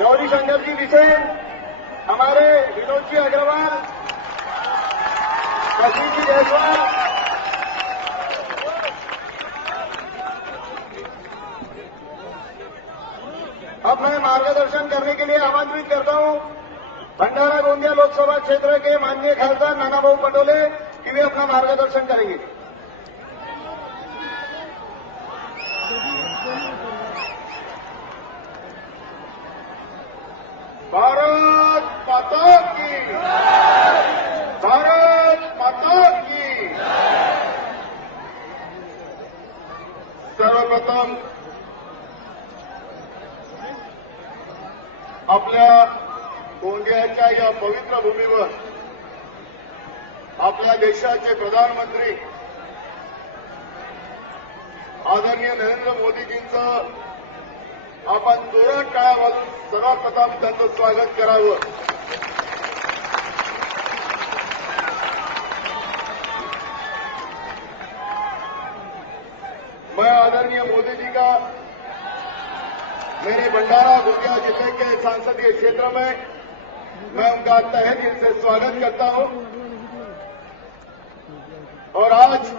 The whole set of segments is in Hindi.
गौरीशंकर जी बिसेन, हमारे विनोद जी अग्रवाल, शशि जी जायसवाल, अब मैं मार्गदर्शन करने के लिए आमंत्रित करता हूं भंडारा गोंदिया लोकसभा क्षेत्र के माननीय खासदार नानाभाऊ पटोले कि वे अपना मार्गदर्शन करेंगे। भारत माता की, भारत माता की। सर्वप्रथम आपल्या गोंदियाच्या या पवित्र भूमीवर आपल्या देशाचे प्रधानमंत्री आदरणीय नरेंद्र मोदीजींचं आपण जोरात टाळ्या वाजवून सर्वप्रथम त्यांचं स्वागत करावं। मैं आदरणीय मोदी जी का मेरे भंडारा गोंदिया जिले के संसदीय क्षेत्र में मैं उनका तहे दिल से स्वागत करता हूं। और आज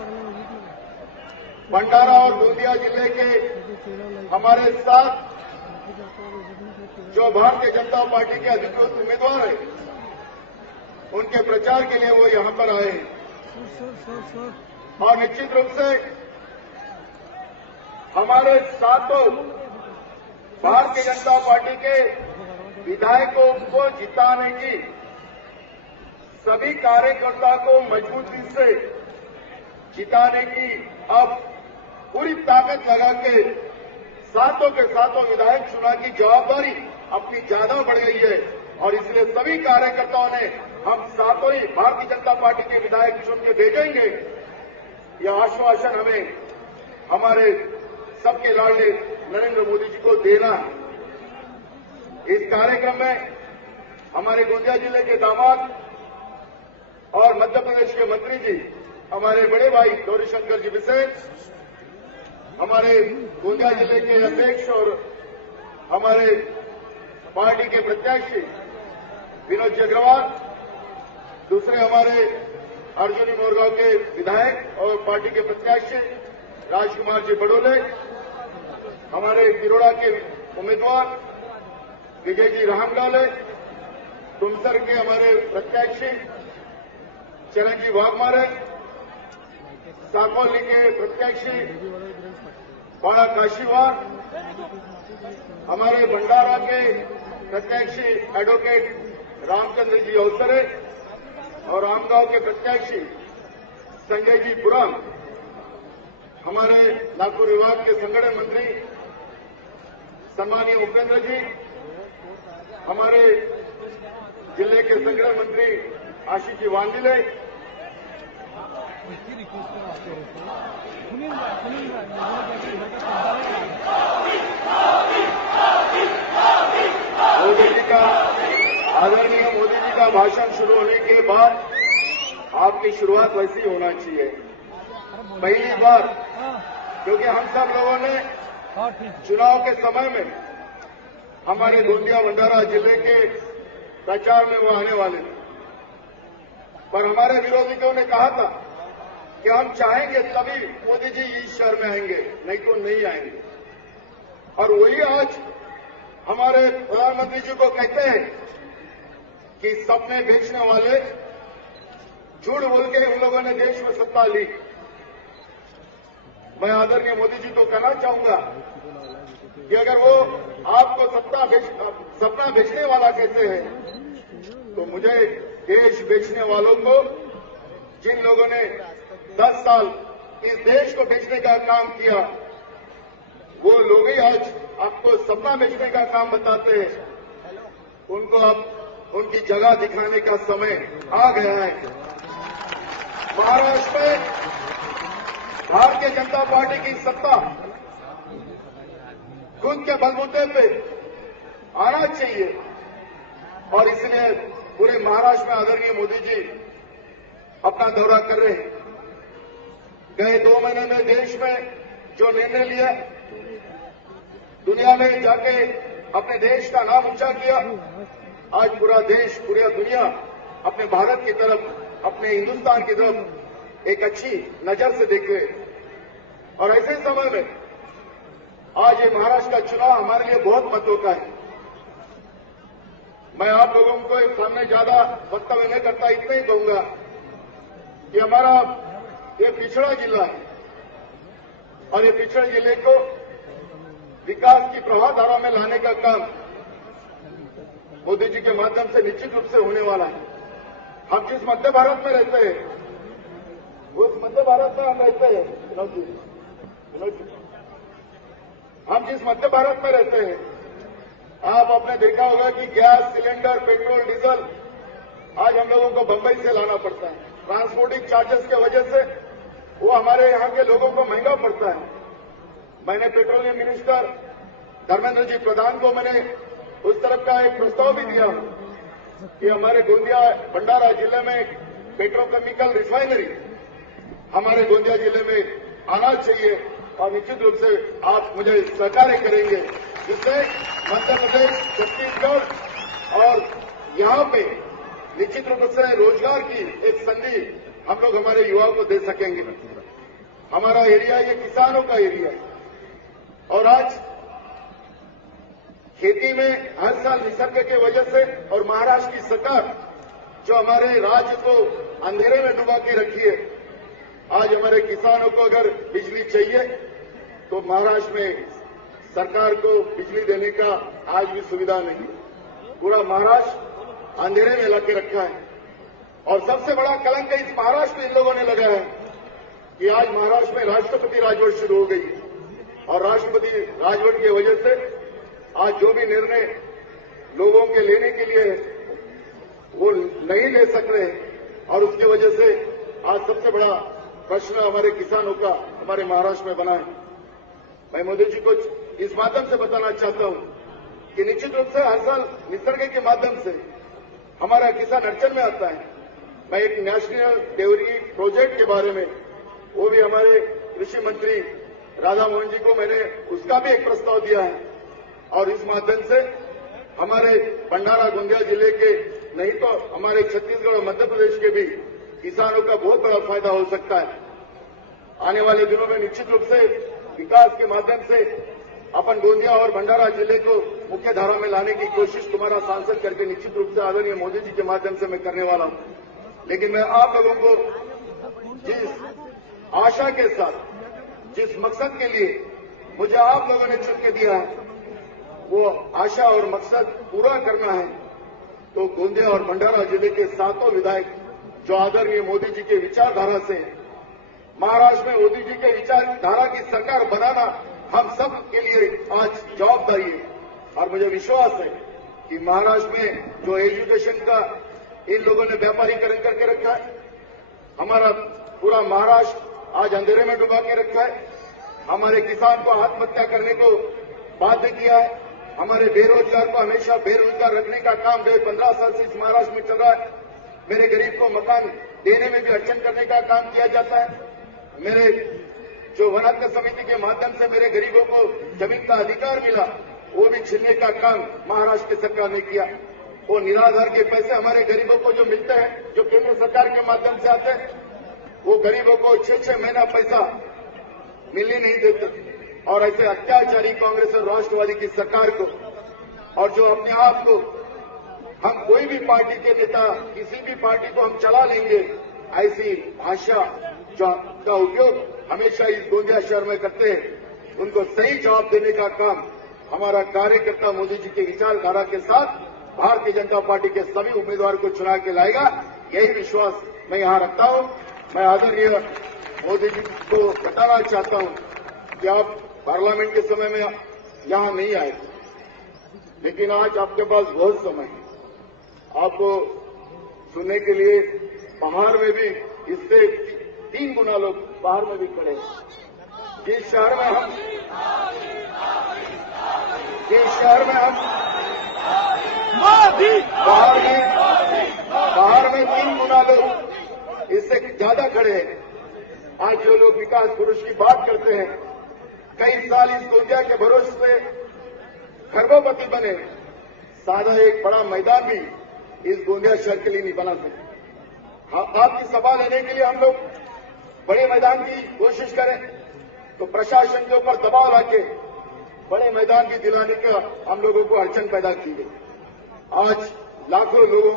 भंडारा और गोंदिया जिले के हमारे साथ जो भारतीय जनता पार्टी के अधिकृत उम्मीदवार हैं, उनके प्रचार के लिए वो यहां पर आए हैं। और निश्चित रूप से हमारे साथों भारतीय जनता पार्टी के विधायकों को जिताने की सभी कार्यकर्ता को मजबूती से जिताने की अब पूरी ताकत लगा के सातों के सातों विधायक चुनाव की जवाबदारी अपनी ज्यादा बढ़ गई है। और इसलिए सभी कार्यकर्ताओं ने हम सातों ही भारतीय जनता पार्टी के विधायक चुन के भेजेंगे, यह आश्वासन हमें हमारे सबके लाडले नरेंद्र मोदी जी को देना है। इस कार्यक्रम में हमारे गोंदिया जिले के दामाद और मध्य प्रदेश के मंत्री जी, हमारे बड़े भाई गौरीशंकर जी बिसेन, हमारे गोंदिया जिले के अध्यक्ष और हमारे पार्टी के प्रत्याशी विनोद जी अग्रवाल, दूसरे हमारे अर्जुनी मोरगांव के विधायक और पार्टी के प्रत्याशी राजकुमार जी बडोले, हमारे तिरोड़ा के उम्मीदवार विजय जी रामडाले, तुमसर के हमारे प्रत्याशी चरण जी वाघमारे, साकोली के प्रत्याशी बाड़ा काशीवार, हमारे भंडारा के प्रत्याशी एडवोकेट रामचंद्र जी अवसरे और रामगांव के प्रत्याशी संजय जी पुरम, हमारे नागपुर विभाग के संगठन मंत्री सम्मानीय उपेंद्र जी, हमारे जिले के संगठन मंत्री आशीष जी वांदिले, मोदी जी का आदरणीय मोदी जी का भाषण शुरू होने के बाद आपकी शुरुआत वैसी होना चाहिए। पहली बार, क्योंकि हम सब लोगों ने चुनाव के समय में हमारे गोंदिया भंडारा जिले के प्रचार में वो आने वाले थे, पर हमारे विरोधियों ने कहा था कि हम चाहेंगे तभी मोदी जी इस शहर में आएंगे, नहीं तो नहीं आएंगे। और वही आज हमारे प्रधानमंत्री जी को कहते हैं कि सपने बेचने वाले झूठ बोल के उन लोगों ने देश में सत्ता ली। मैं आदरणीय मोदी जी को कहना चाहूंगा कि अगर वो आपको सपना बेचने वाला कहते हैं, तो मुझे देश बेचने वालों को, जिन लोगों ने 10 साल इस देश को बेचने का काम किया, वो लोग ही आज आपको सपना बेचने का काम बताते हैं। उनको अब उनकी जगह दिखाने का समय आ गया है। महाराष्ट्र में भारतीय जनता पार्टी की सत्ता खुद के बलबूते पे आना चाहिए, और इसलिए पूरे महाराष्ट्र में आदरणीय मोदी जी अपना दौरा कर रहे हैं। गए 2 महीने में देश में जो निर्णय लिया, दुनिया में जाके अपने देश का नाम ऊंचा किया। आज पूरा देश, पूरी दुनिया अपने भारत की तरफ, अपने हिंदुस्तान की तरफ एक अच्छी नजर से देखे। और ऐसे समय में आज ये महाराष्ट्र का चुनाव हमारे लिए बहुत महत्व का है। मैं आप लोगों को एक सामने ज्यादा वक्तव्य नहीं करता, इतना ही कहूंगा कि हमारा ये पिछड़ा जिला है और ये पिछड़े जिले को विकास की प्रवाह धारा में लाने का काम मोदी जी के माध्यम से निश्चित रूप से होने वाला है। हम जिस मध्य भारत में रहते हैं, उस मध्य भारत में हम रहते हैं, हम जिस मध्य भारत में रहते हैं, आप आपने देखा होगा कि गैस सिलेंडर, पेट्रोल, डीजल आज हम लोगों को बंबई से लाना पड़ता है। ट्रांसपोर्टिंग चार्जेस के वजह से वो हमारे यहाँ के लोगों को महंगा पड़ता है। मैंने पेट्रोलियम मिनिस्टर धर्मेंद्र जी प्रधान को मैंने उस तरफ का एक प्रस्ताव भी दिया कि हमारे गोंदिया भंडारा जिले में पेट्रोकेमिकल रिफाइनरी हमारे गोंदिया जिले में आना चाहिए और निश्चित रूप से आप मुझे सहकार्य करेंगे, जिससे मध्य प्रदेश, छत्तीसगढ़ और यहाँ पे निश्चित रूप से रोजगार की एक संधि हम लोग हमारे युवाओं को दे सकेंगे। हमारा एरिया ये किसानों का एरिया है और आज खेती में हर साल निसर्ग के वजह से और महाराष्ट्र की सरकार जो हमारे राज्य को अंधेरे में डुबा के रखी है, आज हमारे किसानों को अगर बिजली चाहिए तो महाराष्ट्र में सरकार को बिजली देने का आज भी सुविधा नहीं। पूरा महाराष्ट्र अंधेरे में लगा के रखा है और सबसे बड़ा कलंक इस महाराष्ट्र में इन लोगों ने लगाया है कि आज महाराष्ट्र में राष्ट्रपति राजवट शुरू हो गई और राष्ट्रपति राजवट की वजह से आज जो भी निर्णय लोगों के लेने के लिए वो नहीं ले सक रहे और उसकी वजह से आज सबसे बड़ा प्रश्न हमारे किसानों का हमारे महाराष्ट्र में बना है। मैं मोदी जी को इस माध्यम से बताना चाहता हूं कि निश्चित रूप से हर साल निसर्ग के माध्यम से हमारा किसान अड़चन में आता है। मैं एक नेशनल डेयरी प्रोजेक्ट के बारे में, वो भी हमारे कृषि मंत्री राधा मोहन जी को मैंने उसका भी एक प्रस्ताव दिया है और इस माध्यम से हमारे भंडारा गोंदिया जिले के नहीं तो हमारे छत्तीसगढ़ और मध्य प्रदेश के भी किसानों का बहुत बड़ा फायदा हो सकता है। आने वाले दिनों में निश्चित रूप से विकास के माध्यम से अपन गोंदिया और भंडारा जिले को मुख्य धारा में लाने की कोशिश तुम्हारा सांसद करके निश्चित रूप से आदरणीय मोदी जी के माध्यम से मैं करने वाला हूं। लेकिन मैं आप लोगों को जिस आशा के साथ, जिस मकसद के लिए मुझे आप लोगों ने चुन के दिया है, वो आशा और मकसद पूरा करना है तो गोंदिया और भंडारा जिले के सातों विधायक जो आदरणीय मोदी जी के विचारधारा से महाराष्ट्र में मोदी जी के विचारधारा की सरकार बनाना हम सब के लिए आज जवाबदारी है। और मुझे विश्वास है कि महाराष्ट्र में जो एजुकेशन का इन लोगों ने व्यापारीकरण करके रखा है, हमारा पूरा महाराष्ट्र आज अंधेरे में डुबा के रखा है, हमारे किसान को आत्महत्या करने को बाध्य किया है, हमारे बेरोजगार को हमेशा बेरोजगार रखने का काम 15 साल से इस महाराष्ट्र में चल रहा है। मेरे गरीब को मकान देने में भी अड़चन करने का काम किया जाता है। मेरे जो वनाधिकार समिति के माध्यम से मेरे गरीबों को जमीन का अधिकार मिला, वो भी छीनने का काम महाराष्ट्र की सरकार ने किया। वो निराधार के पैसे हमारे गरीबों को जो मिलते हैं, जो केंद्र सरकार के माध्यम से आते हैं, वो गरीबों को 6-6 महीना पैसा मिलने नहीं देते। और ऐसे अत्याचारी कांग्रेस और राष्ट्रवादी की सरकार को, और जो अपने आप को हम कोई भी पार्टी के नेता, किसी भी पार्टी को हम चला लेंगे, ऐसी भाषा का उपयोग हमेशा इस गोंदिया शहर में करते हैं, उनको सही जवाब देने का काम हमारा कार्यकर्ता मोदी जी के विचारधारा के साथ भारतीय जनता पार्टी के सभी उम्मीदवार को चुना के लाएगा। यही विश्वास मैं यहां रखता हूं। मैं आदरणीय मोदी जी को बताना चाहता हूं कि आप पार्लियामेंट के समय में यहां नहीं आए, लेकिन आज आपके पास बहुत समय है। आपको सुनने के लिए बाहर में भी इससे 3 गुना लोग बाहर में भी खड़े हैं। जिस शहर में हम बाहर में 3 गुना लोग इससे ज्यादा खड़े हैं। आज जो लोग विकास पुरुष की बात करते हैं, कई साल इस गोंदिया के भरोसे से खरबोपति बने, सादा एक बड़ा मैदान भी इस गोंदिया शहर के लिए नहीं बना सके। आपकी सभा लेने के लिए हम लोग बड़े मैदान की कोशिश करें तो प्रशासन के ऊपर दबाव लाके बड़े मैदान भी दिलाने का हम लोगों को अड़चन पैदा की गई। आज लाखों लोगों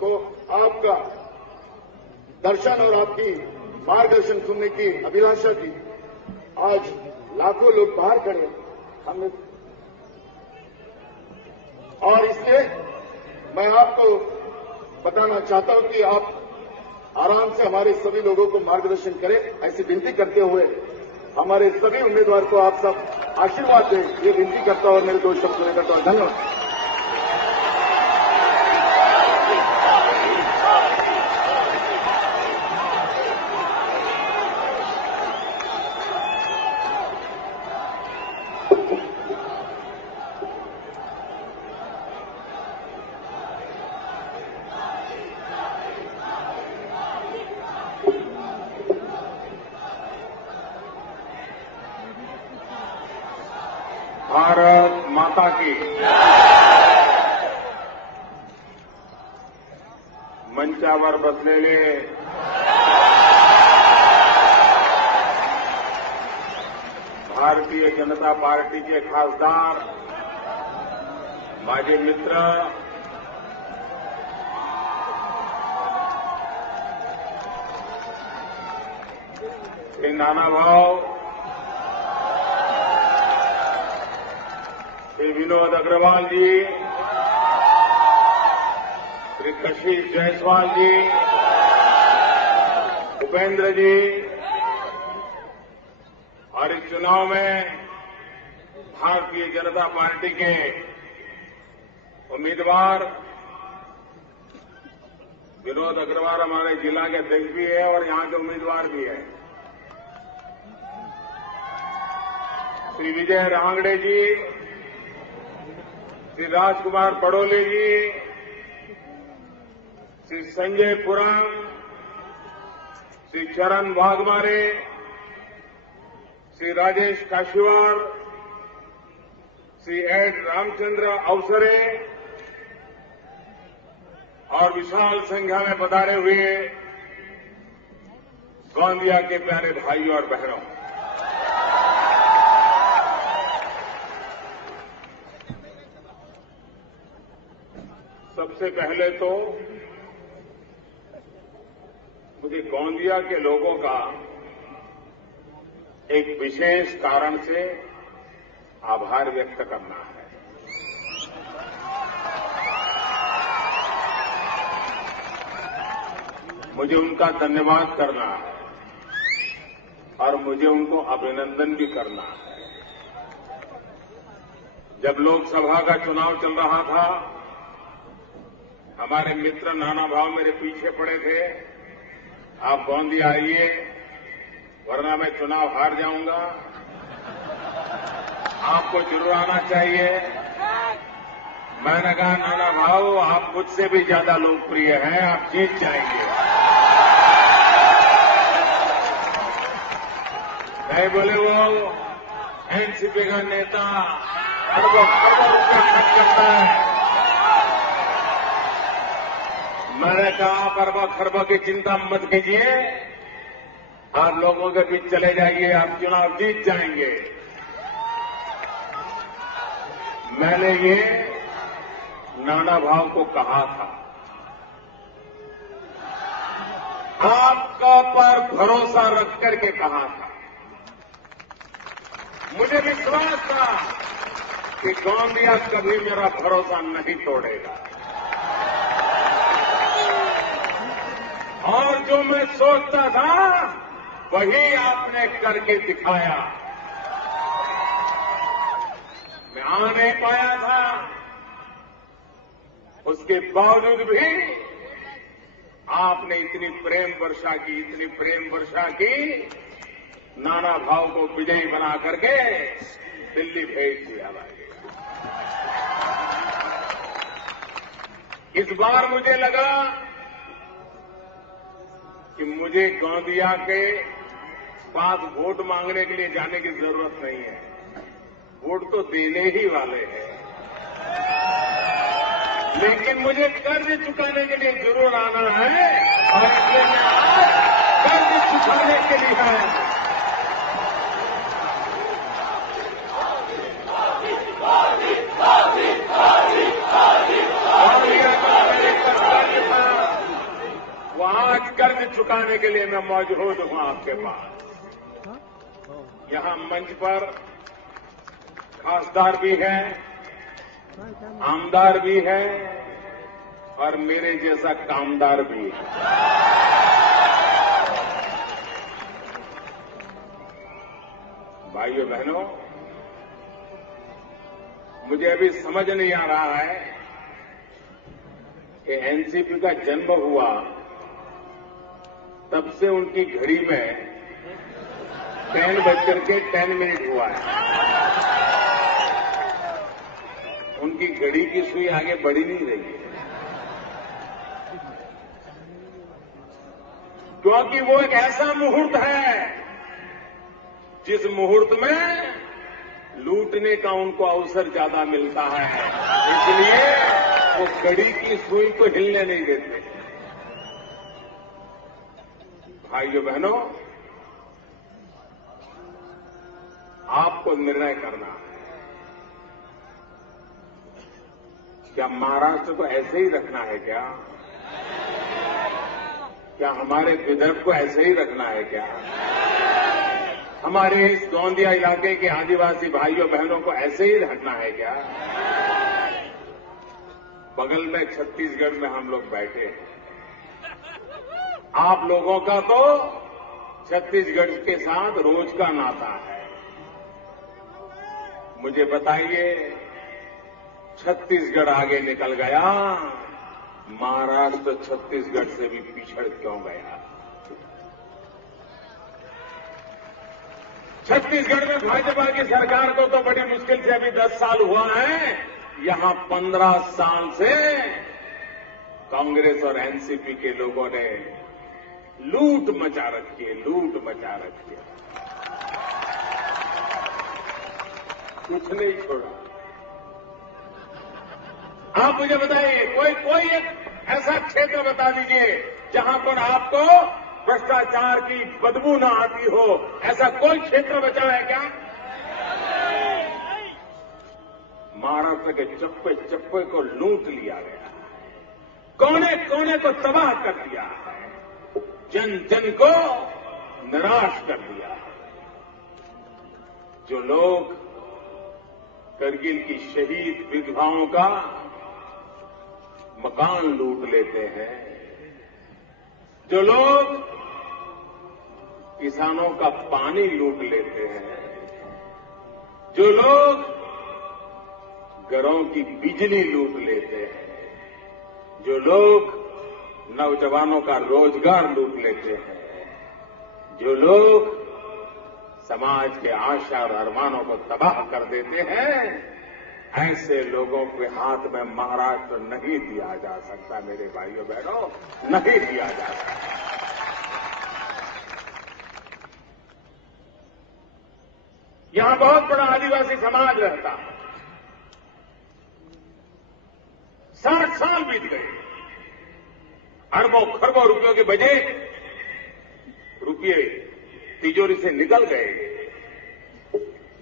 को आपका दर्शन और आपकी मार्गदर्शन सुनने की अभिलाषा थी। आज लाखों लोग बाहर खड़े हमने, और इसलिए मैं आपको बताना चाहता हूं कि आप आराम से हमारे सभी लोगों को मार्गदर्शन करें, ऐसी विनती करते हुए हमारे सभी उम्मीदवार को आप सब आशीर्वाद दें, ये विनती करता हूं और मेरे 2 शब्द पूरे करता हूं। धन्यवाद। भारत माता की। मंचावर बसलेले भारतीय जनता पार्टीचे खासदार, माझे मित्र, श्री नानाभाऊ, श्री विनोद अग्रवाल जी, श्री कशिश जायसवाल जी, उपेंद्र जी, और इस चुनाव में भारतीय जनता पार्टी के उम्मीदवार विनोद अग्रवाल हमारे जिला के अध्यक्ष भी है और यहां के उम्मीदवार भी है, श्री विजय रांगड़े जी, श्री राजकुमार बड़ोले जी, श्री संजय पुराण, श्री चरण वाघमारे, श्री राजेश काशीवार, श्री एड रामचंद्र अवसरे और विशाल संख्या में पधारे हुए गोंदिया के प्यारे भाइयों और बहनों, सबसे पहले तो मुझे गोंदिया के लोगों का एक विशेष कारण से आभार व्यक्त करना है। मुझे उनका धन्यवाद करना है और मुझे उनको अभिनंदन भी करना है। जब लोकसभा का चुनाव चल रहा था, हमारे मित्र नाना भाव मेरे पीछे पड़े थे, आप गोंदिया आइए वरना मैं चुनाव हार जाऊंगा, आपको जरूर आना चाहिए। मैंने कहा नाना भाव आप मुझसे भी ज्यादा लोकप्रिय हैं, आप जीत जाएंगे। नहीं बोले वो एनसीपी का नेता अरबों रुपया खर्च करता है। मैंने कहा आप अरबा खरबा की चिंता मत कीजिए, आप लोगों के बीच चले जाइए, आप चुनाव जीत जाएंगे। मैंने ये नाना भाव को कहा था, आपका पर भरोसा रख करके कहा था। मुझे विश्वास था कि गोंदिया कभी मेरा भरोसा नहीं तोड़ेगा और जो मैं सोचता था वही आपने करके दिखाया। मैं आ नहीं पाया था, उसके बावजूद भी आपने इतनी प्रेम वर्षा की, नाना भाव को विजयी बना करके दिल्ली भेज दिया भाई। इस बार मुझे लगा कि मुझे गोंदिया के पास वोट मांगने के लिए जाने की जरूरत नहीं है, वोट तो देने ही वाले हैं। लेकिन मुझे कर्ज चुकाने के लिए जरूर आना है और इसलिए मैं आज कर्ज चुकाने के लिए आया हूं। वो आज कर्ज चुकाने के लिए मैं मौजूद हूं आपके पास। यहां मंच पर खासदार भी है, आमदार भी है और मेरे जैसा कामदार भी है। भाइयों बहनों, मुझे अभी समझ नहीं आ रहा है कि एनसीपी का जन्म हुआ तब से उनकी घड़ी में 10:10 हुआ है। उनकी घड़ी की सुई आगे बढ़ी नहीं रही है, क्योंकि वो एक ऐसा मुहूर्त है जिस मुहूर्त में लूटने का उनको अवसर ज्यादा मिलता है, इसलिए वो घड़ी की सुई को हिलने नहीं देते। भाइयों बहनों, आपको निर्णय करना है, क्या महाराष्ट्र को ऐसे ही रखना है क्या? क्या हमारे विदर्भ को ऐसे ही रखना है क्या? हमारे इस गोंदिया इलाके के आदिवासी भाइयों बहनों को ऐसे ही रखना है क्या? बगल में छत्तीसगढ़ में हम लोग बैठे हैं। आप लोगों का तो छत्तीसगढ़ के साथ रोज का नाता है। मुझे बताइए, छत्तीसगढ़ आगे निकल गया, महाराष्ट्र छत्तीसगढ़ से भी पिछड़ क्यों गया? छत्तीसगढ़ में भाजपा की सरकार को तो बड़ी मुश्किल से अभी 10 साल हुआ है, यहां 15 साल से कांग्रेस और एनसीपी के लोगों ने लूट मचा रखी है, लूट मचा रखी है, कुछ नहीं छोड़ा। आप मुझे बताइए, कोई एक ऐसा क्षेत्र बता दीजिए जहां पर आपको भ्रष्टाचार की बदबू ना आती हो, ऐसा कोई क्षेत्र बचा है क्या? महाराष्ट्र के चप्पे चप्पे को लूट लिया गया, कोने कोने को तबाह कर दिया, जन जन को निराश कर दिया। जो लोग करगिल की शहीद विधवाओं का मकान लूट लेते हैं, जो लोग किसानों का पानी लूट लेते हैं, जो लोग घरों की बिजली लूट लेते हैं, जो लोग नौजवानों का रोजगार लूट लेते हैं, जो लोग समाज के आशा और अरमानों को तबाह कर देते हैं, ऐसे लोगों के हाथ में महाराष्ट्र नहीं दिया जा सकता। मेरे भाइयों बहनों, नहीं दिया जा सकता। यहां बहुत बड़ा आदिवासी समाज रहता है। 60 साल बीत गए, अरबों खरबों रुपयों के बजट रुपये तिजोरी से निकल गए,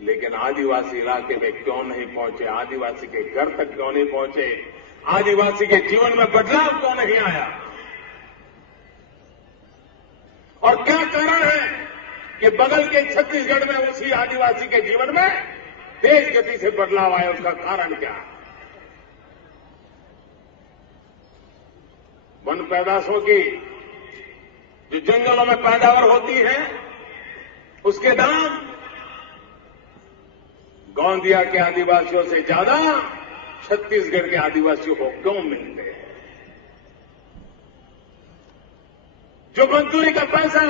लेकिन आदिवासी इलाके में क्यों नहीं पहुंचे? आदिवासी के घर तक क्यों नहीं पहुंचे? आदिवासी के जीवन में बदलाव क्यों नहीं आया? और क्या कारण है कि बगल के छत्तीसगढ़ में उसी आदिवासी के जीवन में तेज गति से बदलाव आया? उसका कारण क्या है? वन पैदाशों की जो जंगलों में पैदावार होती है, उसके दाम गोंदिया के आदिवासियों से ज्यादा छत्तीसगढ़ के आदिवासियों को क्यों मिलते हैं? जो मजदूरी का पैसा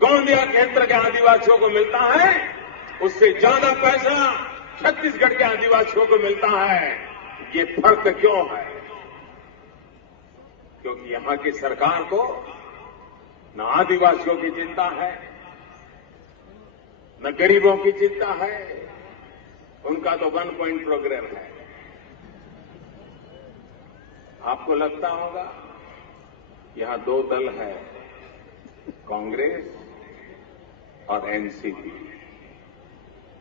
गोंदिया क्षेत्र के आदिवासियों को मिलता है, उससे ज्यादा पैसा छत्तीसगढ़ के आदिवासियों को मिलता है। ये फर्क क्यों है? क्योंकि यहां की सरकार को न आदिवासियों की चिंता है, न गरीबों की चिंता है। उनका तो 1 पॉइंट प्रोग्राम है। आपको लगता होगा यहां दो दल है, कांग्रेस और एनसीपी।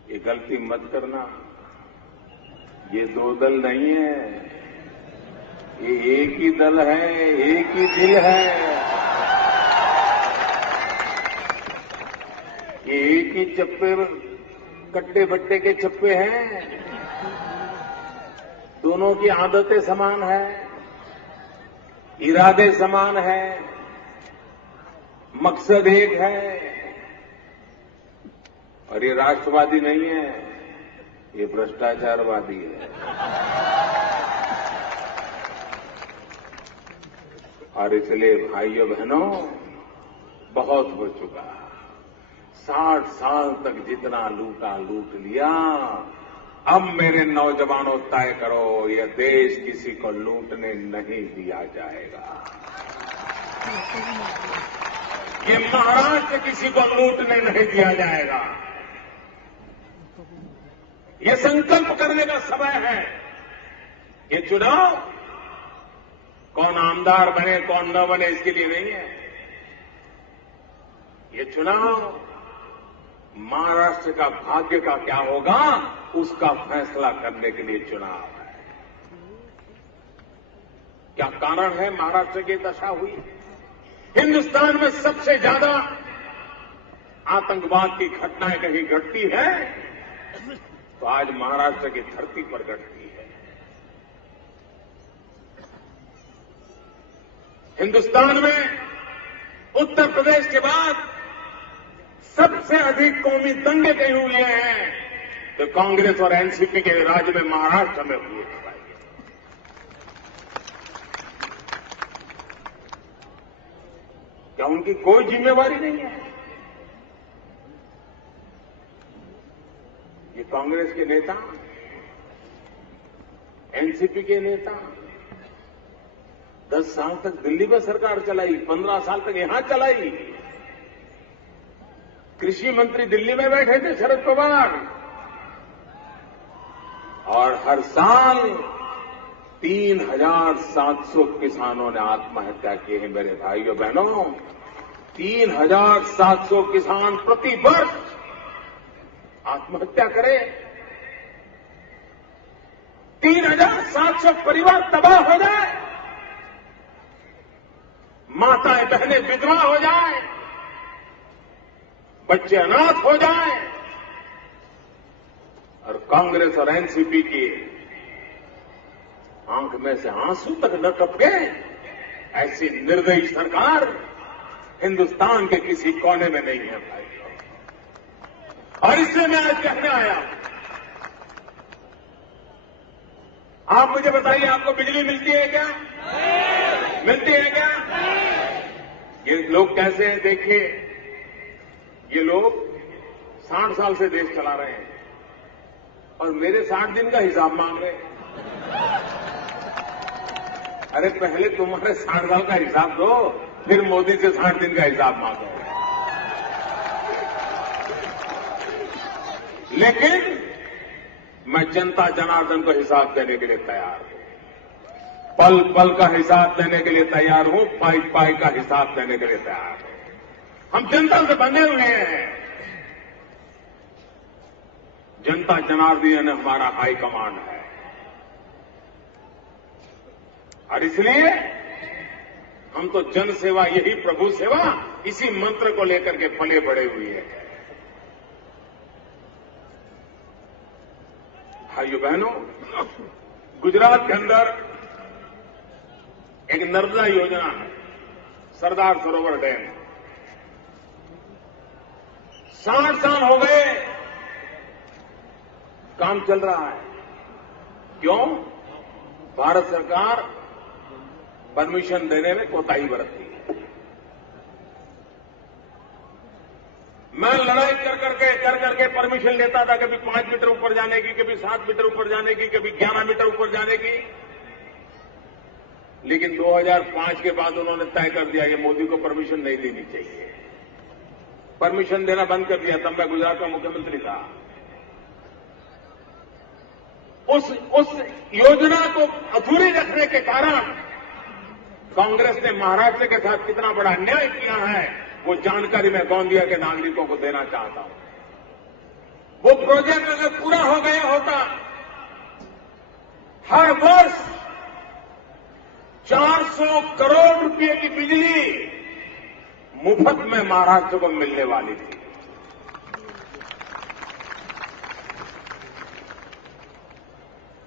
ये गलती मत करना, ये दो दल नहीं है, ये एक ही दल है, एक ही दिल है। ये एक ही चप्पे, कट्टे बट्टे के चप्पे हैं। दोनों की आदतें समान है, इरादे समान है, मकसद एक है। और ये राष्ट्रवादी नहीं है, ये भ्रष्टाचारवादी है। और इसलिए भाइयों बहनों, बहुत हो चुका। 60 साल तक जितना लूटा लूट लिया। अब मेरे नौजवानों तय करो, यह देश किसी को लूटने नहीं दिया जाएगा। ये महाराष्ट्र किसी को लूटने नहीं दिया जाएगा। ये संकल्प करने का समय है। ये चुनाव कौन आमदार बने कौन न बने इसके लिए नहीं है। ये चुनाव महाराष्ट्र का भाग्य का क्या होगा उसका फैसला करने के लिए चुनाव है। क्या कारण है महाराष्ट्र की दशा हुई? हिंदुस्तान में सबसे ज्यादा आतंकवाद की घटनाएं कहीं घटती है तो आज महाराष्ट्र की धरती पर घटती है। हिंदुस्तान में उत्तर प्रदेश के बाद सबसे अधिक कौमी दंगे कहीं हुए हैं तो कांग्रेस और एनसीपी के राज्य में महाराष्ट्र में हुए। क्या उनकी कोई जिम्मेवारी नहीं है? ये कांग्रेस के नेता, एनसीपी के नेता 10 साल तक दिल्ली में सरकार चलाई, 15 साल तक यहां चलाई। कृषि मंत्री दिल्ली में बैठे थे शरद पवार, और हर साल 3,700 किसानों ने आत्महत्या की है। मेरे भाइयों बहनों, 3,700 किसान प्रति वर्ष आत्महत्या करें। 3,700 परिवार तबाह हो जाए, माताएं बहनें विधवा हो जाए, बच्चे अनाथ हो जाए, और कांग्रेस और एनसीपी की आंख में से आंसू तक न टपके, ऐसी निर्दयी सरकार हिंदुस्तान के किसी कोने में नहीं है भाइयों। और इसलिए मैं आज कहने आया, आप मुझे बताइए, आपको बिजली मिलती है क्या? मिलती है क्या? ये लोग कैसे हैं देखिए। ये लोग 60 साल से देश चला रहे हैं और मेरे 60 दिन का हिसाब मांग रहे हैं। अरे पहले तुम्हारे 60 साल का हिसाब दो, फिर मोदी से 60 दिन का हिसाब मांगो। लेकिन मैं जनता जनार्दन को हिसाब देने के लिए तैयार हूं, पल पल का हिसाब देने के लिए तैयार हूं, पाई पाई का हिसाब देने के लिए तैयार हूं। हम जनता से बंधे हुए हैं। जनता जनार्दन हमारा हाई कमांड है और इसलिए हम तो जन सेवा, यही प्रभु सेवा, इसी मंत्र को लेकर के पले बढ़े हुए हैं। भाइयों बहनों, गुजरात के अंदर एक नर्मदा योजना है, सरदार सरोवर डैम। 60 साल हो गए काम चल रहा है। क्यों? भारत सरकार परमिशन देने में कोताही बरतती है। मैं लड़ाई कर करके परमिशन लेता था, कभी 5 मीटर ऊपर जाने की, कभी 7 मीटर ऊपर जाने की, कभी 11 मीटर ऊपर जाने की। लेकिन 2005 के बाद उन्होंने तय कर दिया कि मोदी को परमिशन नहीं देनी चाहिए। परमिशन देना बंद कर दिया। तब मैं गुजरात का मुख्यमंत्री था। उस योजना को अधूरी रखने के कारण कांग्रेस ने महाराष्ट्र के साथ कितना बड़ा अन्याय किया है, वो जानकारी मैं गोंदिया के नागरिकों को देना चाहता हूं। वो प्रोजेक्ट अगर पूरा हो गया होता, हर वर्ष 400 करोड़ रुपए की बिजली मुफ्त में महाराष्ट्र को मिलने वाली थी।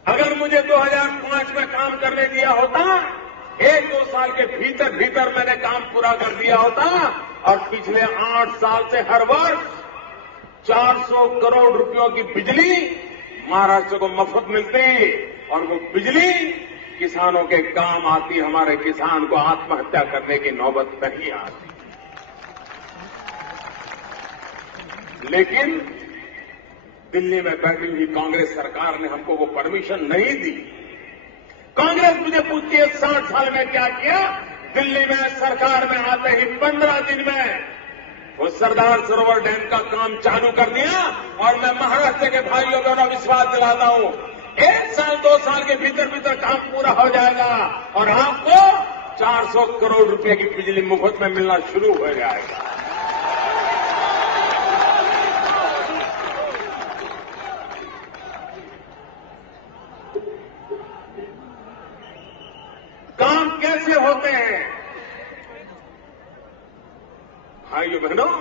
अगर मुझे 2005 में काम करने दिया होता, 1-2 साल के भीतर भीतर मैंने काम पूरा कर दिया होता और पिछले 8 साल से हर वर्ष 400 करोड़ रुपयों की बिजली महाराष्ट्र को मुफ्त मिलती और वो बिजली किसानों के काम आती, हमारे किसान को आत्महत्या करने की नौबत नहीं आती। लेकिन दिल्ली में बैठी हुई कांग्रेस सरकार ने हमको वो परमिशन नहीं दी। कांग्रेस मुझे पूछती है 60 साल में क्या किया। दिल्ली में सरकार में आते ही 15 दिन में वो सरदार सरोवर डैम का काम चालू कर दिया और मैं महाराष्ट्र के भाइयों को विश्वास दिलाता हूं, 1 साल 2 साल के भीतर भीतर काम पूरा हो जाएगा और आपको 400 करोड़ रुपए की बिजली मुफ्त में मिलना शुरू हो जाएगा। काम कैसे होते हैं भाइयों बहनों?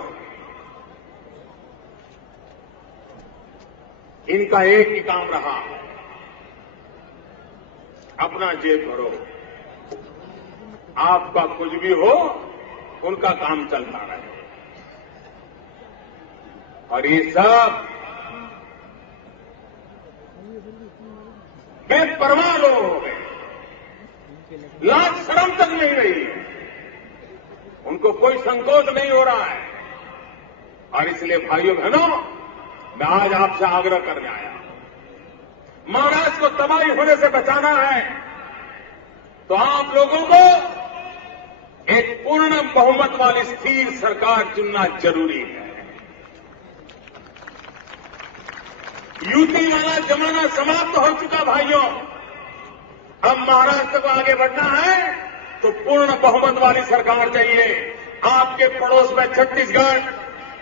इनका एक ही काम रहा, अपना जेब भरो। आपका कुछ भी हो, उनका काम चलता रहे। और ये सब बेपरवाह लोग हो गए, लाज शर्म तक नहीं रही, उनको कोई संकोच नहीं हो रहा है। और इसलिए भाइयों बहनों, मैं आज आपसे आग्रह करने आया, महाराष्ट्र को तबाही होने से बचाना है तो आप लोगों को एक पूर्ण बहुमत वाली स्थिर सरकार चुनना जरूरी है। युति वाला जमाना समाप्त हो चुका भाइयों। अब महाराष्ट्र को आगे बढ़ना है तो पूर्ण बहुमत वाली सरकार चाहिए। आपके पड़ोस में छत्तीसगढ़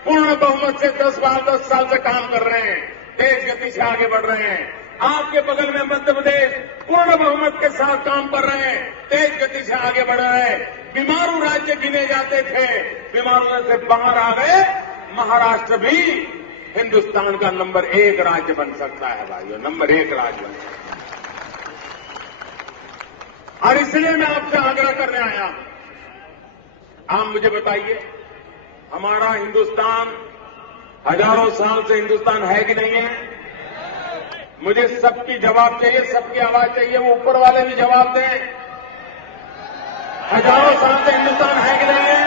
पूर्ण बहुमत से 10 साल से काम कर रहे हैं, तेज गति से आगे बढ़ रहे हैं। आपके बगल में मध्य प्रदेश पूर्ण बहुमत के साथ काम कर रहे हैं, तेज गति से आगे बढ़ रहे हैं। बीमारू राज्य गिने जाते थे, बीमारू से बाहर आ गए। महाराष्ट्र भी हिंदुस्तान का नंबर 1 राज्य बन सकता है भाइयों, नंबर 1 राज्य बन सकता है। और इसलिए मैं आपसे आग्रह करने आया, आप मुझे बताइए, हमारा हिंदुस्तान हजारों साल से हिंदुस्तान है कि नहीं है? मुझे सबकी जवाब चाहिए, सबकी आवाज चाहिए, वो ऊपर वाले भी जवाब दें। हजारों साल से हिंदुस्तान है कि नहीं है?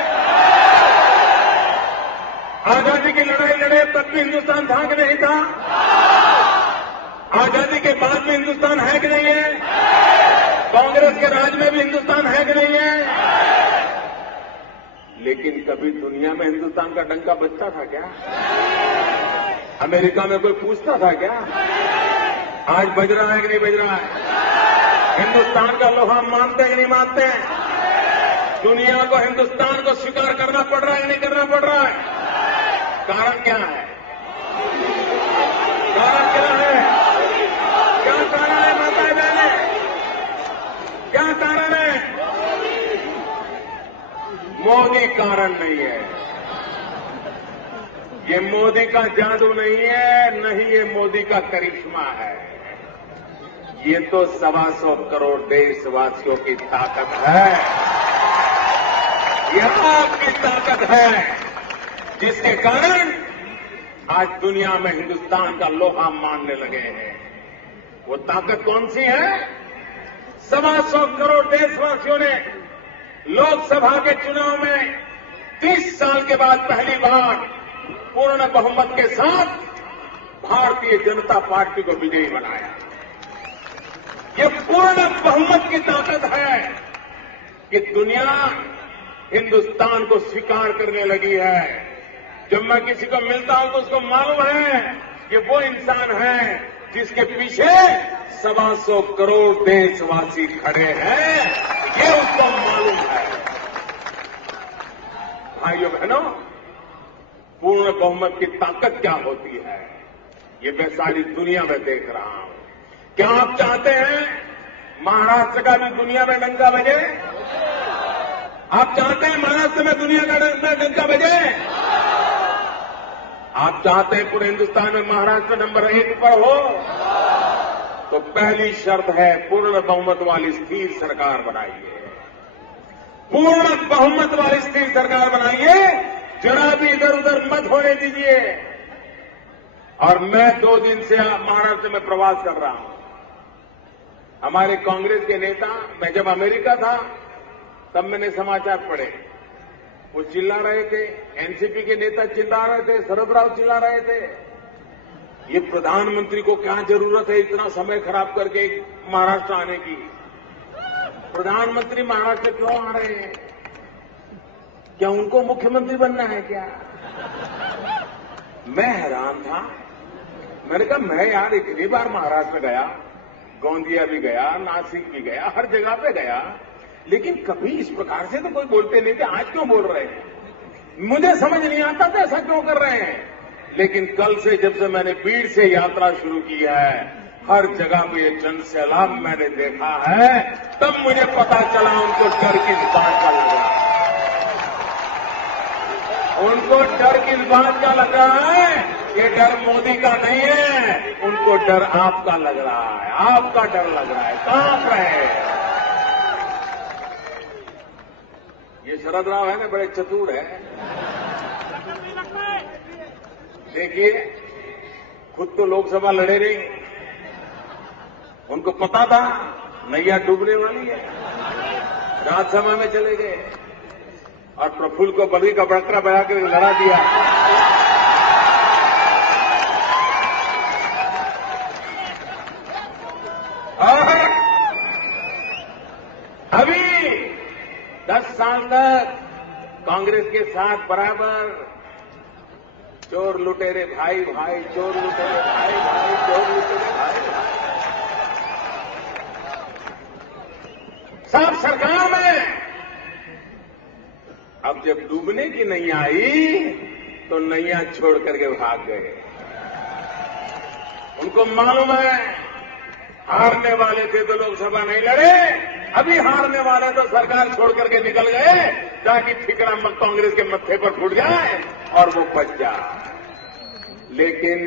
आजादी की लड़ाई लड़े तब भी हिंदुस्तान था कि नहीं था? आजादी के बाद भी हिंदुस्तान है कि नहीं है? कांग्रेस के राज में भी हिंदुस्तान है कि नहीं है? लेकिन कभी दुनिया में हिंदुस्तान का डंका बजता था क्या? अमेरिका में कोई पूछता था क्या? आज बज रहा है कि नहीं बज रहा है? हिंदुस्तान का लोहा मानते हैं कि नहीं मानते हैं? दुनिया को हिंदुस्तान को स्वीकार करना पड़ रहा है कि नहीं करना पड़ रहा है? कारण क्या है? कारण क्या है? क्या कारण है माताएं बहने? क्या कारण है? मोदी कारण नहीं है। ये मोदी का जादू नहीं है, नहीं ये मोदी का करिश्मा है। ये तो 125 करोड़ देशवासियों की ताकत है। यह आपकी ताकत है जिसके कारण आज दुनिया में हिंदुस्तान का लोहा मानने लगे हैं। वो ताकत कौन सी है? 125 करोड़ देशवासियों ने लोकसभा के चुनाव में 30 साल के बाद पहली बार पूर्ण बहुमत के साथ भारतीय जनता पार्टी को विजयी बनाया। ये पूर्ण बहुमत की ताकत है कि दुनिया हिंदुस्तान को स्वीकार करने लगी है। जब मैं किसी को मिलता हूं तो उसको मालूम है कि वो इंसान है जिसके पीछे 125 करोड़ देशवासी खड़े हैं। ये उसको मालूम भाइयों बहनों, पूर्ण बहुमत की ताकत क्या होती है, ये मैं सारी दुनिया में देख रहा हूं। क्या आप चाहते हैं महाराष्ट्र का भी दुनिया में डंका बजे? आप चाहते हैं महाराष्ट्र में दुनिया का डंका बजे? आप चाहते हैं पूरे हिंदुस्तान में महाराष्ट्र नंबर 1 पर हो? तो पहली शर्त है पूर्ण बहुमत वाली स्थिर सरकार बनाइए। पूर्ण बहुमत वाली स्थिर सरकार बनाइए, जरा भी इधर उधर मत होने दीजिए। और मैं 2 दिन से महाराष्ट्र में प्रवास कर रहा हूं। हमारे कांग्रेस के नेता, मैं जब अमेरिका था तब मैंने समाचार पढ़े, वो चिल्ला रहे थे, एनसीपी के नेता चिल्ला रहे थे, शरद राव चिल्ला रहे थे, ये प्रधानमंत्री को क्या जरूरत है इतना समय खराब करके महाराष्ट्र आने की? प्रधानमंत्री महाराष्ट्र क्यों आ रहे हैं? क्या उनको मुख्यमंत्री बनना है क्या? मैं हैरान था। मैंने कहा मैं यार इतनी बार महाराष्ट्र गया, गोंदिया भी गया, नासिक भी गया, हर जगह पे गया, लेकिन कभी इस प्रकार से तो कोई बोलते नहीं थे। आज क्यों बोल रहे हैं? मुझे समझ नहीं आता था ऐसा क्यों कर रहे हैं। लेकिन कल से जब से मैंने बीड़ से यात्रा शुरू की है, हर जगह पे ये जन सैलाब मैंने देखा है, तब मुझे पता चला उनको डर किस बात का लग रहा है। उनको डर किस बात का लग रहा है? ये डर मोदी का नहीं है, उनको डर आपका लग रहा है। आपका डर लग रहा है, कांप रहे हैं। ये शरद राव है ना, बड़े चतुर है। देखिए, खुद तो लोकसभा लड़े नहीं, उनको पता था नैया डूबने वाली है, राज्यसभा में चले गए और प्रफुल्ल को बलि का बकरा बना के लड़ा दिया। और अभी 10 साल तक कांग्रेस के साथ बराबर चोर लुटेरे भाई भाई, चोर लुटेरे भाई भाई, चोर लुटेरे भाई भाई, सब सरकार में। अब जब डूबने की नैया आई तो नैया छोड़ करके भाग गए। उनको मालूम है हारने वाले थे तो लोकसभा नहीं लड़े, अभी हारने वाले तो सरकार छोड़ करके निकल गए ताकि ठिकरा कांग्रेस के मत्थे पर फूट जाए और वो बच जाए। लेकिन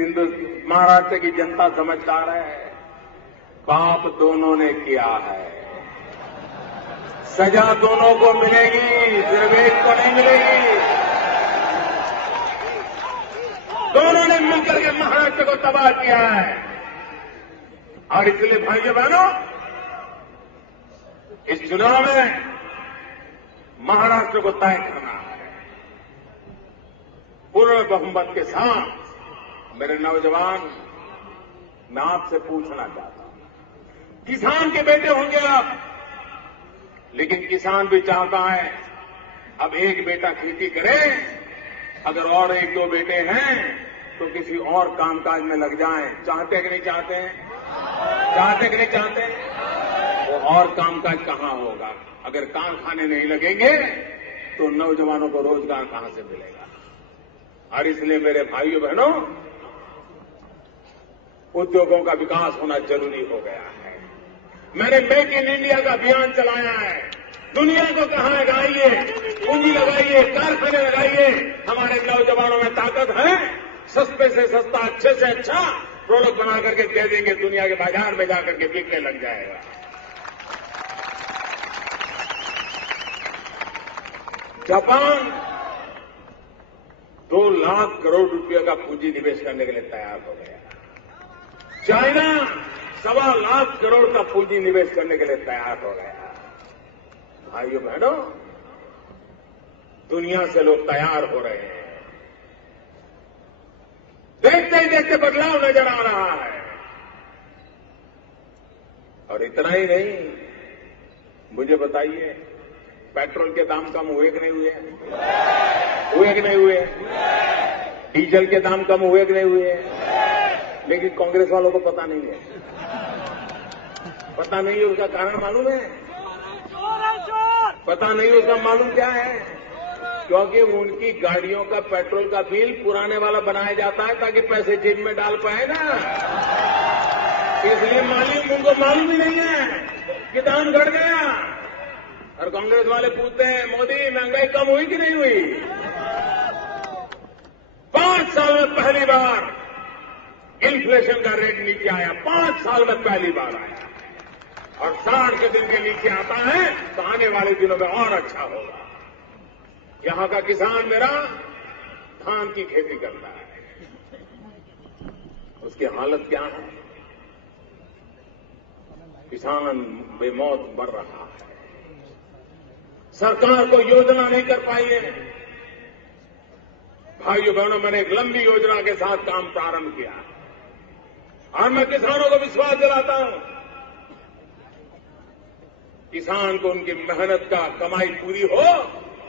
महाराष्ट्र की जनता समझदार है, पाप दोनों ने किया है, सजा दोनों को मिलेगी, सिर्फ एक को नहीं मिलेगी। दोनों ने मिलकर के महाराष्ट्र को तबाह किया है। और इसलिए भाइयों बहनों, इस चुनाव में महाराष्ट्र को तय करना है पूर्ण बहुमत के साथ। मेरे नौजवान, मैं आपसे पूछना चाहता हूं, किसान के बेटे होंगे आप, लेकिन किसान भी चाहता है अब एक बेटा खेती करे, अगर और 1-2 बेटे हैं तो किसी और कामकाज में लग जाएं। चाहते कि नहीं चाहते हैं? चाहते कि नहीं चाहते हैं? वो और कामकाज कहां होगा? अगर कारखाने नहीं लगेंगे तो नौजवानों को रोजगार कहां से मिलेगा? और इसलिए मेरे भाइयों बहनों, उद्योगों का विकास होना जरूरी हो गया है। मैंने मेक इन इंडिया का अभियान चलाया है। दुनिया को कहा लगाइए, पूंजी लगाइए, कारखाने लगाइए। हमारे नौजवानों में ताकत है, सस्ते से सस्ता, अच्छे से अच्छा प्रोडक्ट बना करके दे देंगे, दुनिया के बाजार में जाकर के बिकने लग जाएगा। जापान 2 लाख करोड़ रुपए का पूंजी निवेश करने के लिए तैयार हो गया। चाइना 1.25 लाख करोड़ का पूंजी निवेश करने के लिए तैयार हो गया। भाइयों बहनों, दुनिया से लोग तैयार हो रहे हैं। देखते ही देखते बदलाव नजर आ रहा है। और इतना ही नहीं, मुझे बताइए, पेट्रोल के दाम कम हुए कि नहीं हुए? हुए कि नहीं हुए? डीजल के दाम कम हुए कि नहीं हुए? लेकिन कांग्रेस वालों को पता नहीं है। पता नहीं है, उसका कारण मालूम है? पता नहीं उसका मालूम क्या है? क्योंकि उनकी गाड़ियों का पेट्रोल का बिल पुराने वाला बनाया जाता है ताकि पैसे जेब में डाल पाए ना, इसलिए मालिक उनको मालूम ही नहीं है कि दाम घट गया। और कांग्रेस वाले पूछते हैं मोदी महंगाई कम हुई कि नहीं हुई? 5 साल में पहली बार इन्फ्लेशन का रेट नीचे आया, 5 साल में पहली बार आया, और 60 के दिन के नीचे आता है तो आने वाले दिनों में और अच्छा होगा। यहां का किसान मेरा धान की खेती करता है, उसकी हालत क्या है? किसान बेमौत मर रहा है, सरकार को योजना नहीं कर पाई है। भाइयों बहनों, मैंने एक लंबी योजना के साथ काम प्रारंभ किया और मैं किसानों को विश्वास दिलाता हूं, किसान को उनकी मेहनत का कमाई पूरी हो,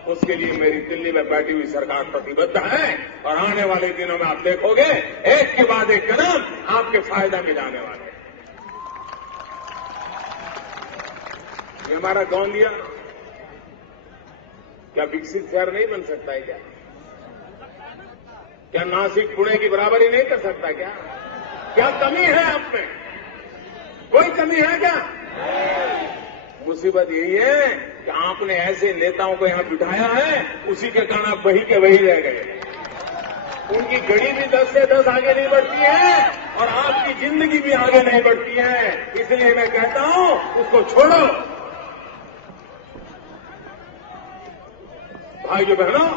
उसके लिए मेरी दिल्ली में बैठी हुई सरकार प्रतिबद्ध है। और आने वाले दिनों में आप देखोगे एक के बाद एक कदम आपके फायदा में जाने वाले हैं। ये हमारा गोंदिया क्या विकसित शहर नहीं बन सकता है क्या? क्या नासिक पुणे की बराबरी नहीं कर सकता क्या? क्या कमी है आप में? कोई कमी है क्या? मुसीबत यही है कि आपने ऐसे नेताओं को यहां बिठाया है, उसी के कारण आप वही के वही रह गए। उनकी घड़ी भी 10 से 10 आगे नहीं बढ़ती है और आपकी जिंदगी भी आगे नहीं बढ़ती है। इसलिए मैं कहता हूं उसको छोड़ो। भाइयों बहनों,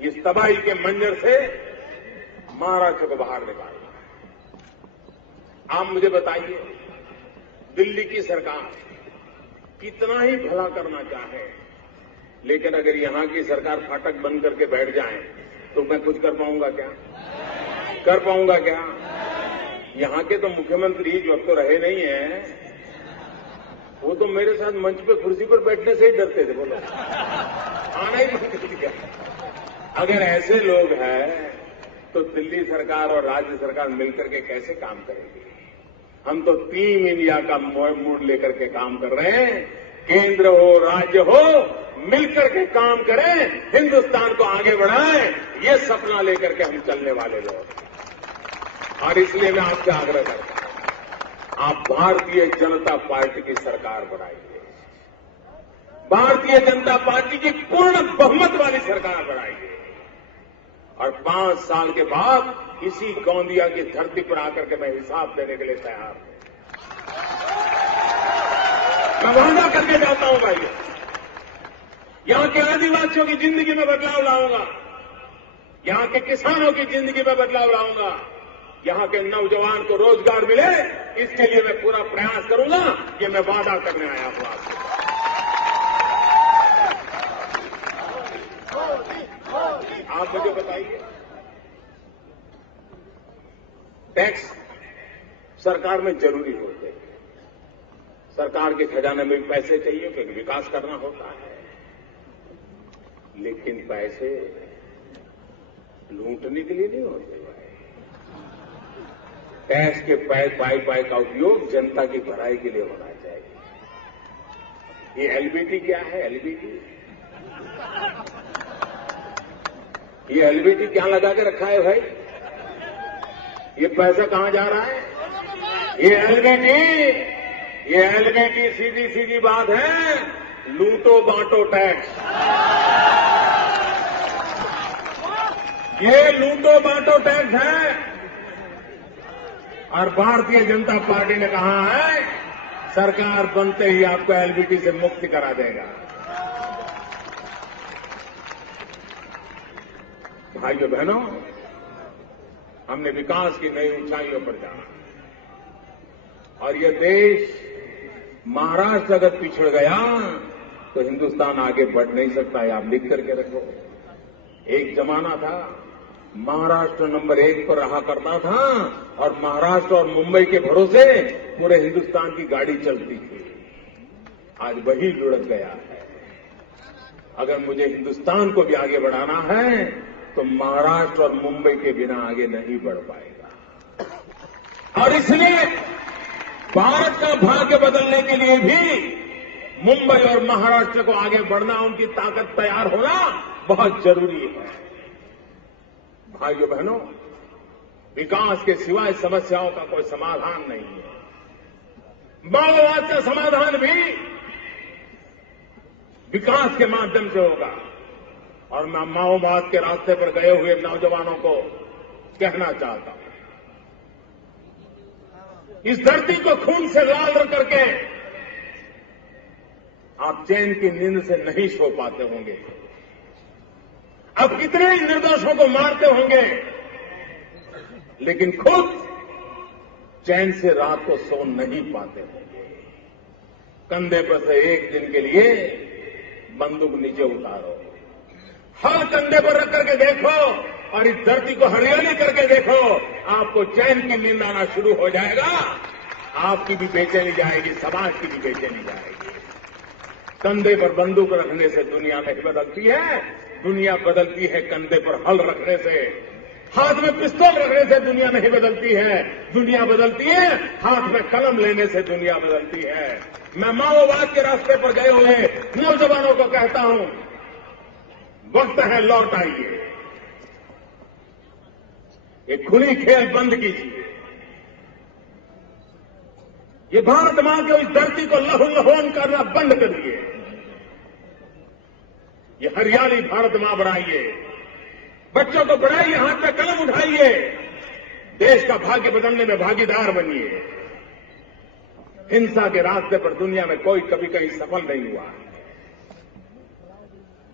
इस तबाही के मंजर से महाराष्ट्र को बाहर निकालना है। आप मुझे बताइए, दिल्ली की सरकार कितना ही भला करना चाहे, लेकिन अगर यहां की सरकार फाटक बंद करके बैठ जाए तो मैं कुछ कर पाऊंगा क्या? कर पाऊंगा क्या? यहां के तो मुख्यमंत्री जो अब तो रहे नहीं है, वो तो मेरे साथ मंच पे कुर्सी पर बैठने से ही डरते थे, बोलो आना ही नहीं कर दिया। अगर ऐसे लोग हैं तो दिल्ली सरकार और राज्य सरकार मिलकर के कैसे काम करेगी? हम तो टीम इंडिया का मूड लेकर के काम कर रहे हैं। केंद्र हो राज्य हो, मिलकर के काम करें, हिंदुस्तान को आगे बढ़ाएं, ये सपना लेकर के हम चलने वाले लोग। और इसलिए मैं आपसे आग्रह करता हूं, आप भारतीय जनता पार्टी की सरकार बनाइए, भारतीय जनता पार्टी की पूर्ण बहुमत वाली सरकार बनाइए, और 5 साल के बाद इसी गोंदिया की धरती पर आकर के मैं हिसाब देने के लिए तैयार हूं। मैं वादा करके जाता हूं भाइयों, यहां के आदिवासियों की जिंदगी में बदलाव लाऊंगा, यहां के किसानों की जिंदगी में बदलाव लाऊंगा, यहां के नौजवान को रोजगार मिले, इसके लिए मैं पूरा प्रयास करूंगा। ये मैं वादा करने आया हूं आपसे। आप मुझे बताइए, टैक्स सरकार में जरूरी होते हैं, सरकार के खजाने में भी पैसे चाहिए क्योंकि विकास करना होता है, लेकिन पैसे लूटने के लिए नहीं होते। टैक्स के पाई का उपयोग जनता की भलाई के लिए होना चाहिए। ये एलबीटी क्या है? ये एलबीटी क्या लगा के रखा है भाई? ये पैसा कहां जा रहा है? ये एलबीटी सीधी सीधी बात है, लूटो बांटो टैक्स। ये लूटो बांटो टैक्स है, और भारतीय जनता पार्टी ने कहा है सरकार बनते ही आपको एलबीटी से मुक्ति करा देगा। भाइयों बहनों, हमने विकास की नई ऊंचाइयों पर जाना, और यह देश महाराष्ट्र अगर पिछड़ गया तो हिंदुस्तान आगे बढ़ नहीं सकता है। आप लिख करके रखो। एक जमाना था महाराष्ट्र नंबर 1 पर रहा करता था, और महाराष्ट्र और मुंबई के भरोसे पूरे हिंदुस्तान की गाड़ी चलती थी। आज वही लुढ़क गया है। अगर मुझे हिंदुस्तान को भी आगे बढ़ाना है तो महाराष्ट्र और मुंबई के बिना आगे नहीं बढ़ पाएगा। और इसलिए भारत का भाग्य बदलने के लिए भी मुंबई और महाराष्ट्र को आगे बढ़ना, उनकी ताकत तैयार होना बहुत जरूरी है। भाइयों बहनों, विकास के सिवाय समस्याओं का कोई समाधान नहीं है। माओवाद का समाधान भी विकास के माध्यम से होगा। और मैं माओवाद के रास्ते पर गए हुए नौजवानों को कहना चाहता हूं, इस धरती को खून से लाल करके आप चैन की नींद से नहीं सो पाते होंगे। अब कितने ही निर्दोषों को मारते होंगे, लेकिन खुद चैन से रात को सो नहीं पाते होंगे। कंधे पर से एक दिन के लिए बंदूक नीचे उतारो, हर कंधे पर रख करके देखो और इस धरती को हरियाली करके देखो, आपको चैन की नींद आना शुरू हो जाएगा। आपकी भी बेचैनी जाएगी, समाज की भी बेचैनी जाएगी। कंधे पर बंदूक रखने से दुनिया नहीं बदलती है, दुनिया बदलती है कंधे पर हल रखने से। हाथ में पिस्तौल रखने से दुनिया नहीं बदलती है, दुनिया बदलती है हाथ में कलम लेने से दुनिया बदलती है। मैं माओवाद के रास्ते पर गए हुए नौजवानों को कहता हूं, वक्त है लौट आइए, ये खुली खेल बंद कीजिए। ये भारत मां के इस धरती को लहूलुहान करना बंद करिए। ये हरियाली भारत मां बढ़ाइए, बच्चों को पढ़ाइए, हाथ में कलम उठाइए, देश का भाग्य बदलने में भागीदार बनिए। हिंसा के रास्ते पर दुनिया में कोई कभी कहीं सफल नहीं हुआ है।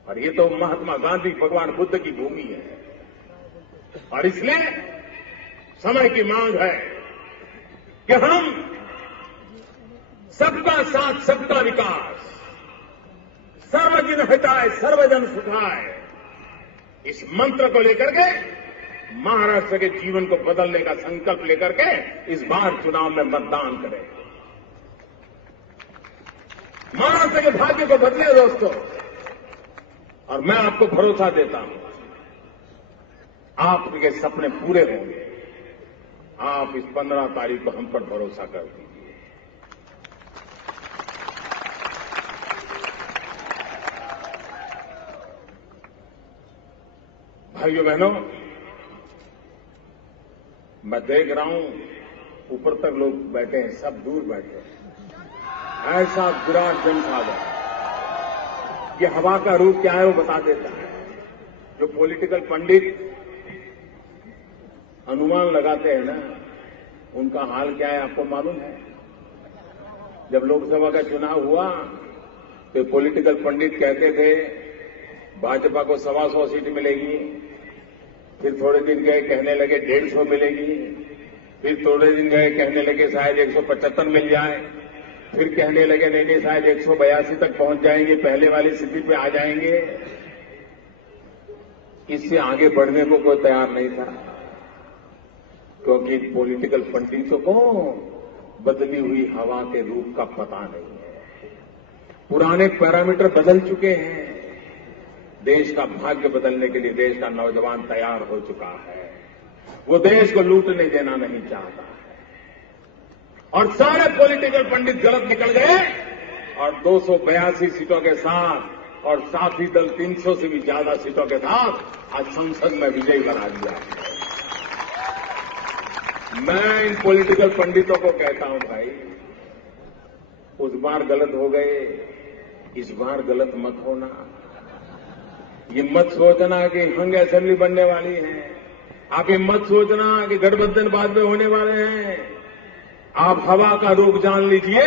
और ये तो महात्मा गांधी, भगवान बुद्ध की भूमि है। और इसलिए समय की मांग है कि हम सबका साथ सबका विकास, सर्वजन हिताय सर्वजन सुखाय, इस मंत्र को लेकर के महाराष्ट्र के जीवन को बदलने का संकल्प लेकर के इस बार चुनाव में मतदान करें। महाराष्ट्र के भाग्य को बदले दोस्तों। और मैं आपको भरोसा देता हूं, आपके सपने पूरे होंगे। आप इस 15 तारीख को हम पर भरोसा कर दीजिए। भाइयों बहनों, मैं देख रहा हूं ऊपर तक लोग बैठे हैं, सब दूर बैठे हैं। ऐसा विराट जनसागर, ये हवा का रूप क्या है वो बता देता है। जो पॉलिटिकल पंडित अनुमान लगाते हैं ना, उनका हाल क्या है आपको मालूम है। जब लोकसभा का चुनाव हुआ तो पॉलिटिकल पंडित कहते थे भाजपा को 125 सीट मिलेगी, फिर थोड़े दिन गए कहने लगे 150 मिलेगी, फिर थोड़े दिन गए कहने लगे शायद 175 मिल जाए, फिर कहने लगे नहीं शायद 182 तक पहुंच जाएंगे, पहले वाली स्थिति पे आ जाएंगे। इससे आगे बढ़ने को कोई तैयार नहीं था, क्योंकि पॉलिटिकल पंडितों को बदली हुई हवा के रूप का पता नहीं है। पुराने पैरामीटर बदल चुके हैं। देश का भाग्य बदलने के लिए देश का नौजवान तैयार हो चुका है। वो देश को लूटने देना नहीं चाहता है। और सारे पॉलिटिकल पंडित गलत निकल गए और 282 सीटों के साथ और साथी दल 300 से भी ज्यादा सीटों के साथ आज संसद में विजयी बना दिया है। मैं इन पॉलिटिकल पंडितों को कहता हूं, भाई उस बार गलत हो गए, इस बार गलत मत होना। ये मत सोचना कि हंग असेंबली बनने वाली है, आप ये मत सोचना कि गठबंधन बाद में होने वाले हैं। आप हवा का रूप जान लीजिए।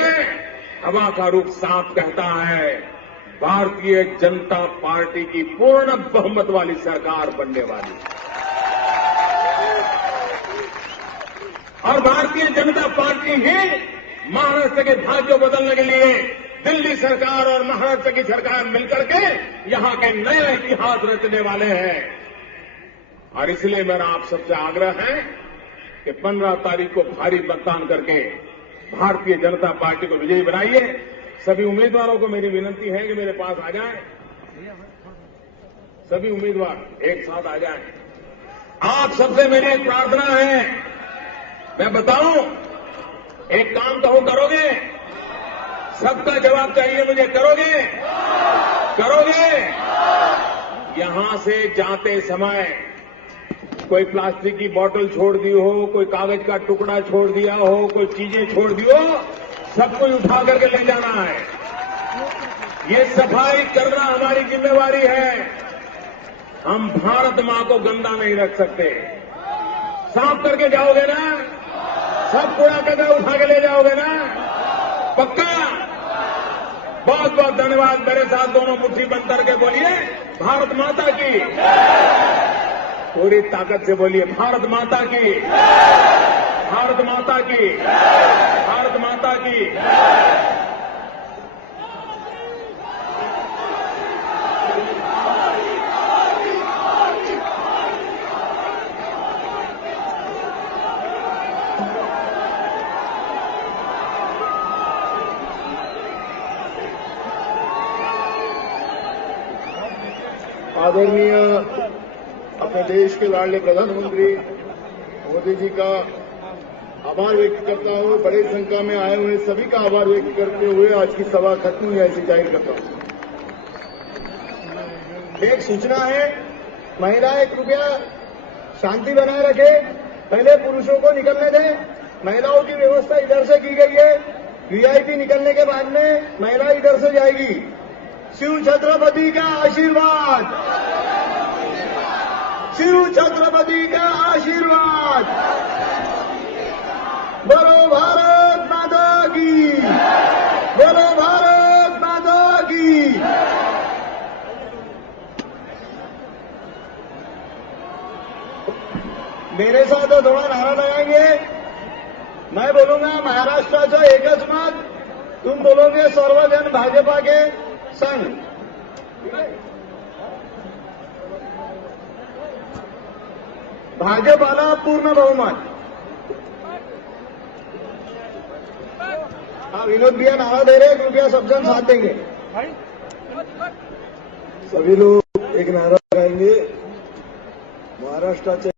हवा का रूप साफ कहता है भारतीय जनता पार्टी की पूर्ण बहुमत वाली सरकार बनने वाली है। और भारतीय जनता पार्टी ही महाराष्ट्र के भाग्य बदलने के लिए दिल्ली सरकार और महाराष्ट्र की सरकार मिलकर के यहां के नए इतिहास रचने वाले हैं। और इसलिए मेरा आप सबसे आग्रह है कि 15 तारीख को भारी मतदान करके भारतीय जनता पार्टी को विजयी बनाइए। सभी उम्मीदवारों को मेरी विनती है कि मेरे पास आ जाएं। सभी उम्मीदवार एक साथ आ जाएं। आप सबसे मेरी एक प्रार्थना है, मैं बताऊं, एक काम तो वो करोगे, सबका जवाब चाहिए मुझे। करोगे? करोगे? यहां से जाते समय कोई प्लास्टिक की बोतल छोड़ दी हो, कोई कागज का टुकड़ा छोड़ दिया हो, कोई चीजें छोड़ दी हो, सब कुछ उठा करके ले जाना है। ये सफाई करना हमारी जिम्मेवारी है। हम भारत मां को गंदा नहीं रख सकते। साफ करके जाओगे ना? सब कूड़ा कचरा उठा के ले जाओगे ना? पक्का? बहुत बहुत धन्यवाद। मेरे साथ दोनों मुट्ठी बंद करके बोलिए, भारत माता की। पूरी ताकत से बोलिए, भारत माता की, भारत माता की, भारत माता की। आदरणीय अपने देश के लाडले प्रधानमंत्री मोदी जी का आभार व्यक्त करता हूं। बड़ी संख्या में आए हुए सभी का आभार व्यक्त करते हुए आज की सभा खत्म हुई ऐसी जाहिर करता हूं। एक सूचना है, महिलाएं कृपया शांति बनाए रखे। पहले पुरुषों को निकलने दें। महिलाओं की व्यवस्था इधर से की गई है। वीआईपी निकलने के बाद में महिला इधर से जाएगी। शिव छत्रपति का आशीर्वाद, शिव छत्रपति का आशीर्वाद। बोलो भारत माता की, बोलो भारत माता की। मेरे साथ थोड़ा नारा लगाएंगे। मैं बोलूंगा महाराष्ट्राचं एकच मत, तुम बोलोगे सर्वजन भाजपा के संघ। भाजपाला पूर्ण बहुमत। हाँ, विनोद भैया नारा दे रहे, कृपया सब जन साथ देंगे। सभी लोग एक नारा लगाएंगे, महाराष्ट्राचे